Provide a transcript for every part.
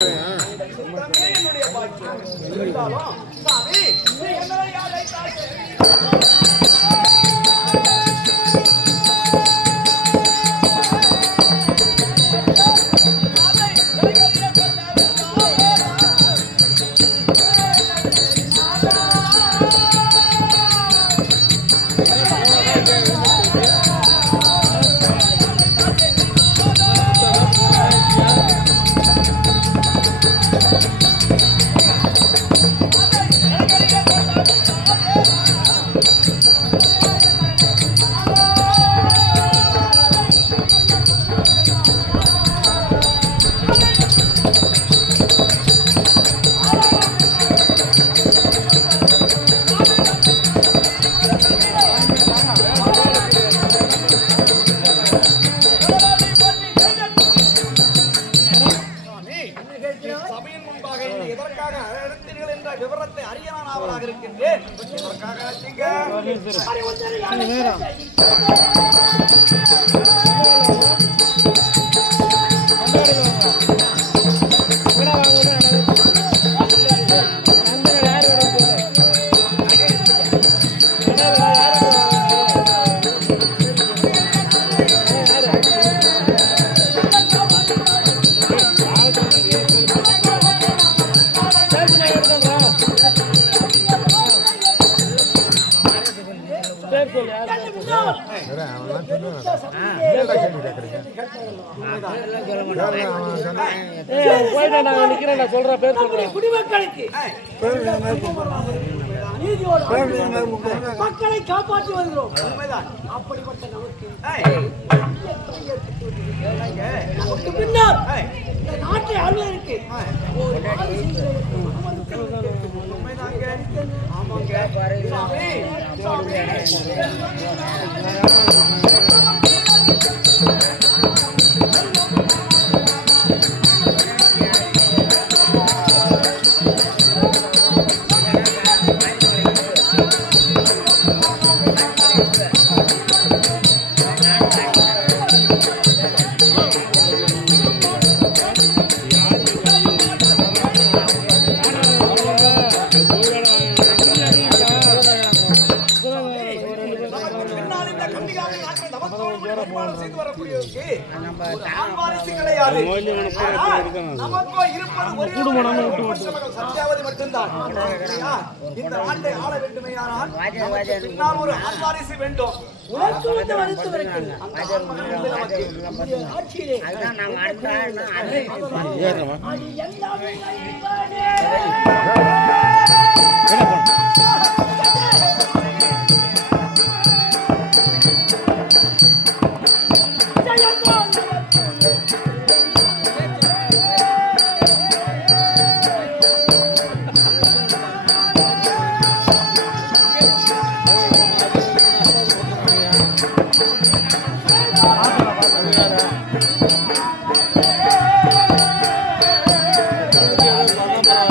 என்னுடைய பாக்கியம் இருந்தாலும் சாமி என்னை யாரை தாக்கி சொல்ற பேர் சொல்ற குடிமக்களுக்கு மக்களை காப்பாற்றி வருகிறோம். அப்படிப்பட்ட நமக்கு ஆமாங்க. குடும்பம் மட்டும்தான் இந்த நாட்டை ஆள வேண்டுமே ஆனால் ஒரு ஆழ்வாரிசு வேண்டும். உனக்கு வந்து மருத்துவர்கள்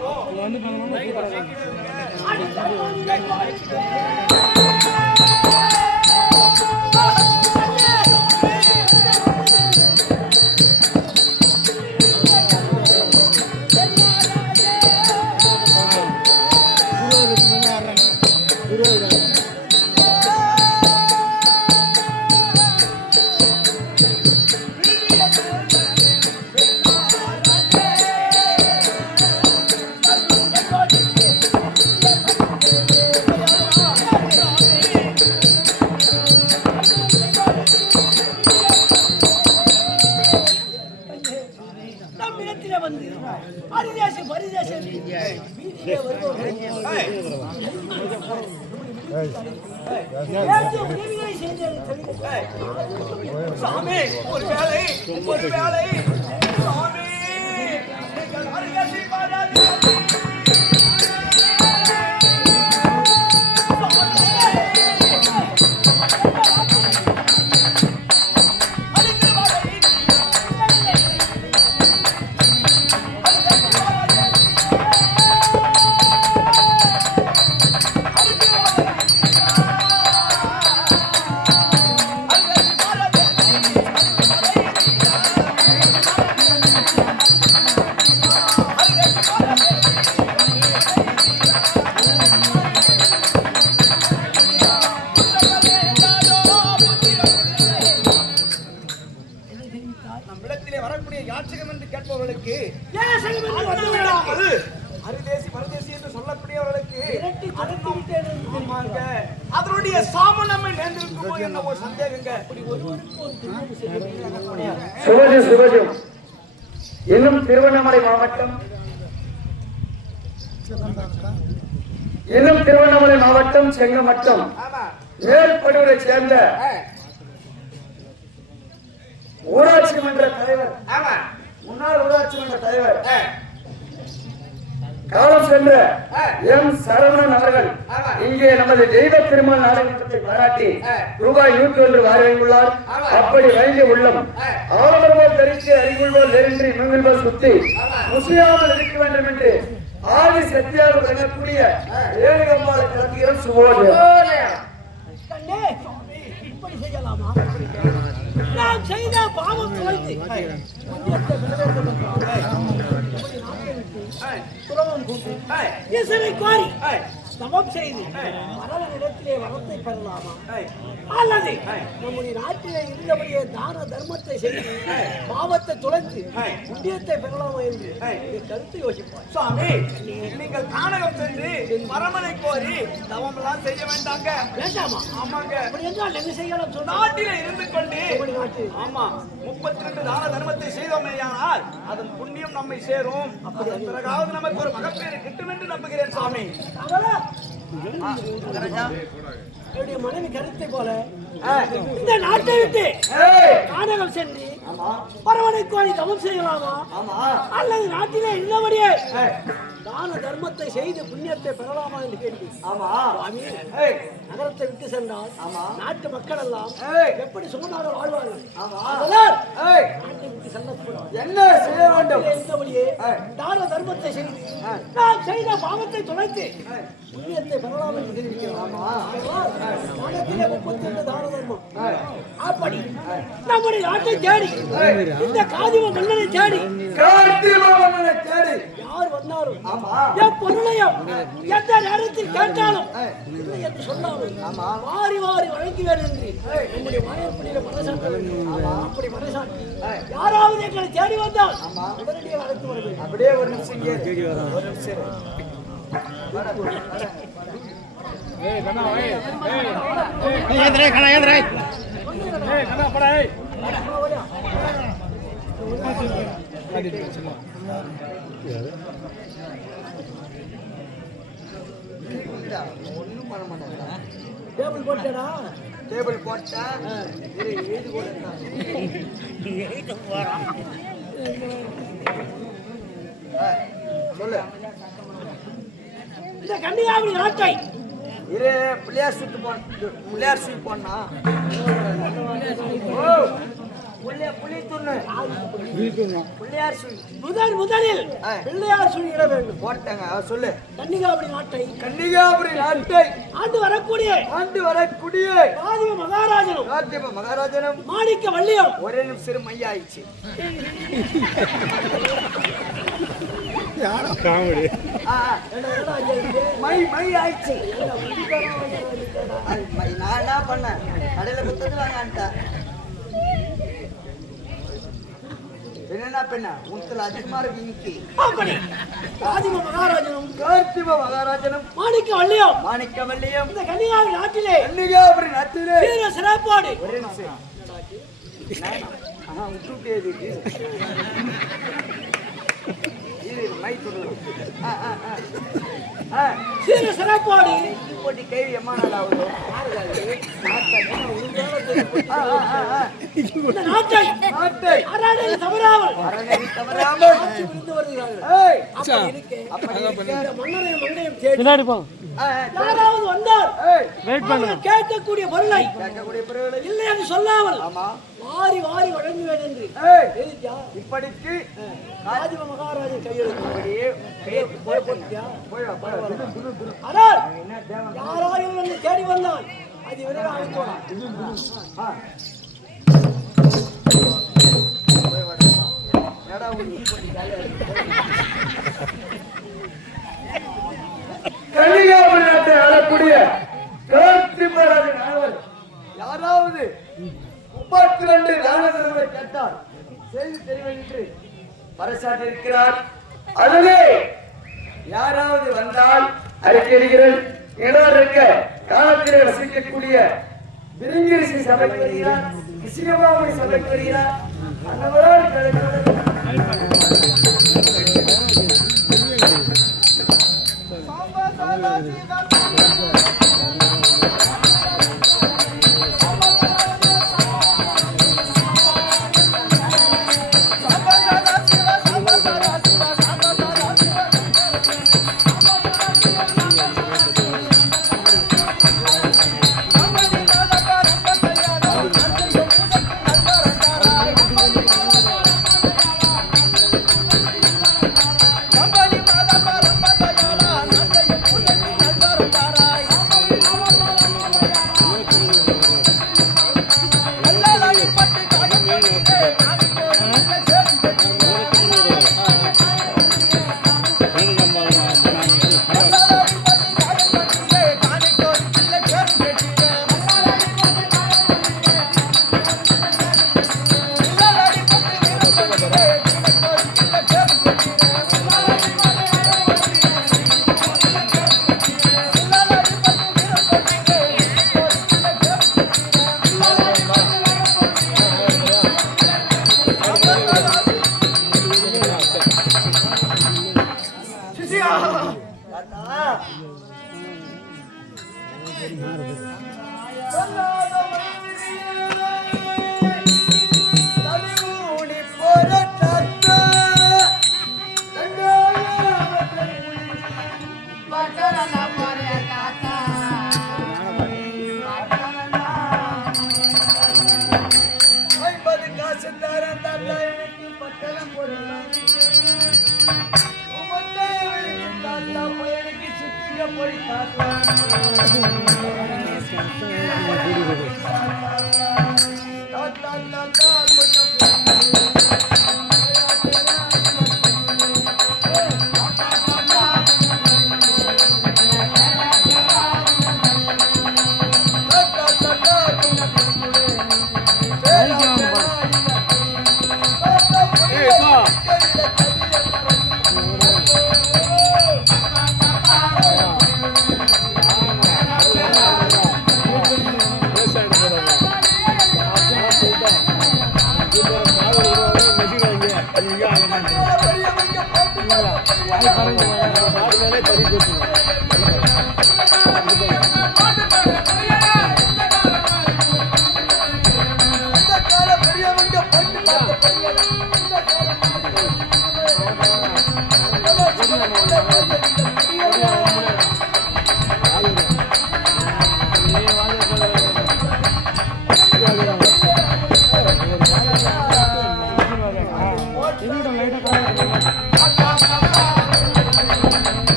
வந்து சாமி ஒரு வேலை ஒரு வேலை. சுபஜம் சுபஜம் இன்னும் திருவண்ணாமலை மாவட்டம். இன்னும் திருவண்ணாமலை மாவட்டம் செங்கமட்டம். ஆமா. மேல்படூரை சேர்ந்த ஊராட்சி மன்ற தலைவர். ஆமா. முன்னாள் ஊராட்சி மன்ற தலைவர். காலம் சென்ற. எம் சரவணன் அவர்கள். இங்கே நமது தெய்வ திருமண நாடகத்தை பாராட்டி. ரூபாய் நூற்றி ஒன்று ஆமா. அப்படி வழங்கிய உள்ளம் ஆ. ஆடம்பரமோல் தரித்து அறிவுள்வோல் நெருன்றி மூங்கில்போல் சுத்தி. முஸ்லியாமல் இருக்க வேண்டும் என்று ஆதி சத்தியாக வழங்கக்கூடிய ஏழுகம்மாளை கலக்கிற சுபோதயம் இப்படி செய்யலாமா நான் செய்த பாவம் துறவம் கூட்டு ஈசனை கோரி தவம் செய்து. மரணனிடத்திலே வரத்தை பெறலாமா. அல்லது நம்முடைய நாட்டிலே இருந்தபடியே தான தர்மத்தை செய்து பாவத்தை துளைத்து புண்ணியத்தை பெறலாமா என்று கருத்து யோசிப்பார். சுவாமி நீங்கள் கானகம் சென்று மரமனை கோரி தவம் எல்லாம் செய்ய வேண்டாங்க. வேண்டாமா? ஆமாங்க. அப்படி என்றால் என்ன செய்யலாம் சொன்னா நாட்டில இருந்து கொண்டு ஆமா முப்பத்தி ரெண்டு தான தர்மத்தை செய்தோமேயானால் அதன் புண்ணியம் நம்மை சேரும். அதன் பிறகாவது நமக்கு ஒரு மகப்பேறு கிட்டும் என்று நம்புகிறேன் சுவாமி. என்னுடைய மனைவி கருத்தை போல இந்த நாட்டை விட்டு கானகம் சென்று பரவனை கோரி தவம் செய்யலாமா அல்லது நாட்டிலே இருந்தபடியே தான தர்மத்தை செய்து புண்ணியத்தை பெறலாமா என்று கேள்வி நகரத்தை விட்டு சென்றால் நாட்டு மக்கள் எல்லாம். எப்படி சுகமாக வாழ்வார்கள் நாட்டை செல்லக்கூடாது என்ன செய்ய வேண்டும். தான தர்மத்தை செய்து நாம் செய்த பாவத்தை தொலைத்து புண்ணியத்தை பெறலாம் என்று தெரிவிக்கிறோம் அதனால் வானத்திலே முப்பத்தி ரெண்டு தான தர்மம். அப்படி நம்முடைய நாட்டை தேடி இந்த காதிவ மன்னனை தேடி தேடி. யார் வந்தாலும் ஆமா. என் பொருளையும் எந்த நேரத்தில் கேட்டாலும் இல்லை என்று சொல்லாமல் வாரி வாரி வழங்குவேன் என்று நம்முடைய மனசாட்ட அப்படி மனசாட்டி யாராவது எங்களை தேடி வந்தால். உடனடியாக அழைத்து வர வேண்டும் அப்படியே ஒரு நிமிஷம் இங்கே இரு. ஒரு நிமிஷம் இரு. டேபிள் போட்டேடா டேபிள் போட்டா எழுதி சொல்லு. இந்த கன்னியாகுமரி நாட்டை. இரு பிள்ளையார் சுட்டு போ பிள்ளையார் சுட்டு போனா ஓ புள்ளி புள்ளி துண்ணு. புள்ளியார் சுழி. முதல் முதலில். பிள்ளையார் சொல்லிட வேண்டும். போட்டங்க சொல்லு. கன்னிகாபுரி நாட்டை. கன்னிகாபுரி நாட்டை. ஆண்டு வரக்கூடிய ஆண்டு வரக்கூடிய ராஜீவ மகாராஜனும் ராஜ்யப மகாராஜனும் மாணிக்க வள்ளியும். ஒரே நிமிஷம் மையாயிடுச்சு காமெடி. ஆ, ஆ. மை மை ஆயிடுச்சு. நான் என்ன பண்ணேன்? கடையில குத்தது வாங்கிட்டேன் என்னன்னா பெண்ணா? உனத்துல அதிகமா இருக்கு இன்னைக்கு. மகாராஜனும் கார்த்திப மகாராஜனும் மாணிக்க வள்ளியும். மாணிக்கவல்லியும் இந்த கன்னிகாபுரி நாட்டிலே கன்னிகாபுரி நாட்டிலே. சீர சிறப்பாடு. ஒரே நிமிஷம். விட்டுட்டே இருக்கு. இரு, இரு, மை சொல்லு. சீர சிறப்பாடு போட்டி கேள்வி எம்மா நாள் ஆகுது? பின்னாடி ஆ, யாராவது வந்தால் கேட்கக்கூடிய பொருளை இல்லை என்று சொல்லாமல் ஆமா. வாரி வாரி வழங்குவேன் என்று. இப்படிக்கு ராஜீவ மகாராஜன் கையெழுத்து அப்படியே கையெழுத்து போய் போட்டியா? போய் வா, போய் வா. துரு, துரு, துரு. ஆனால் என்ன தேவன் யாராவது வந்து தேடி வந்தால் அது விரைவாக அழைக்கலாம் ஆ. போய் வாடா. என்னடா உன் ஈ போட்டி காலியா இருக்கு? கன்னிகாபுரி நாட்டை ஆளக்கூடிய கார்த்திபராஜன் ஆனவர் யாராவது முப்பத்தி ரெண்டு நாணயங்களை கேட்டால் செய்தி தெரியும் என்று பறைசாற்றி இருக்கிறார் அதுவே யாராவது வந்தால் அறிக்கையிடுகிறேன் இடம் இருக்க காலத்திலே வசிக்கக்கூடிய விருங்கிரிசி சபைக்கு வருகிறார் கிருஷ்ணபாபுரி சபைக்கு வருகிறார் அன்னவரால் கிடைக்கிறது ஐம்பது ಸಾಧು பெரிய பெரிய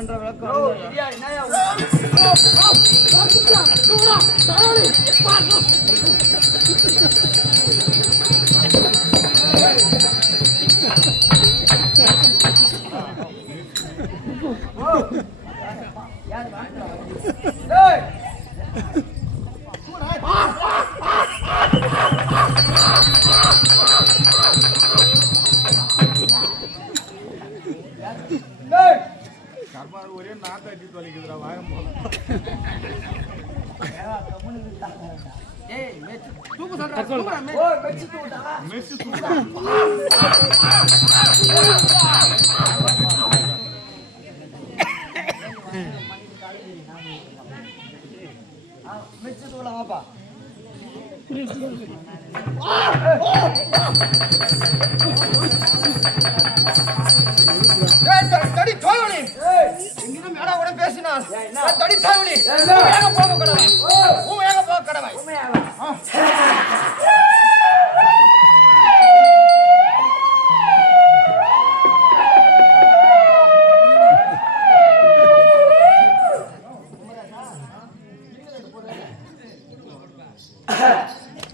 நான் யார் என்ற விளக்கம் அறிந்தாயா? மெச்சு- தூக்கு மெச்சு ஏய், தடி தோல்வலி. ஊமையாக போக கடவை. ஊமையாக போக கடவை.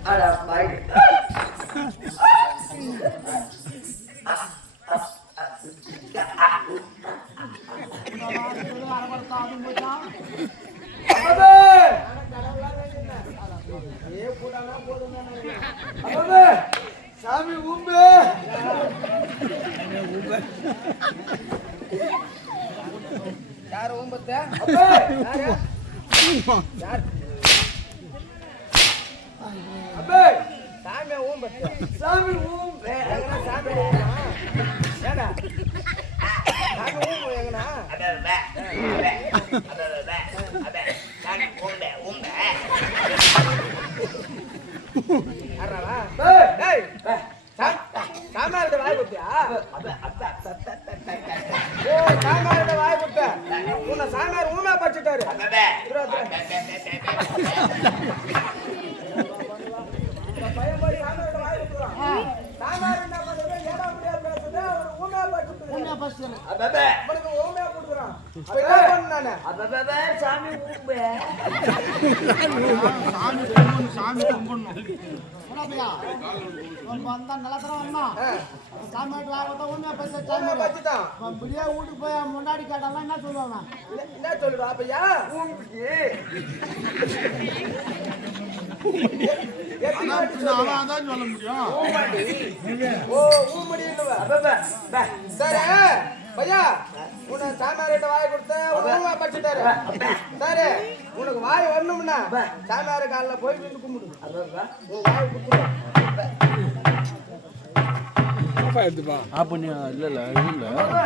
அட பாய் சாமி ஊம்பு யார்? ஊம்பத்த? யாரு? யார்றாவா? ஏய் டேய், சா- சாமியார்கிட்ட வாய் குத்தியா? ஓ, சாமியார்கிட்ட வாய் குத்த. உன்னை ஊமையா படிச்சுட்டாரு. இரு, இரு. இந்த பையன் போய் சாமியார்கிட்ட வாய் குத்துறான். சாமியார் என்ன பண்றது? ஏடா முடியாது பேசுறது? அவர் ஊமையா படிச்சுட்டாரு. அவனுக்கு ஊமையா கொடுக்குறான். அப்ப என்ன நானு? அப்பே சாமி ஊம்பு ஊமையா முன்னாடி கேட்டாலாம் என்ன சொல்லுவாங்க என்ன- சொல்லுவா அப்பையா ஊம்புக்கு எத்தனை உன்னை சாமியார்கிட்ட வாய் கொடுத்த ஊமா படிச்சுட்டாரு சரி உனக்கு வாய் வரணும்னா சாமியார் காலில் போய் விழுந்து கும்பிடு. உன் வாய் இல்லை இல்லை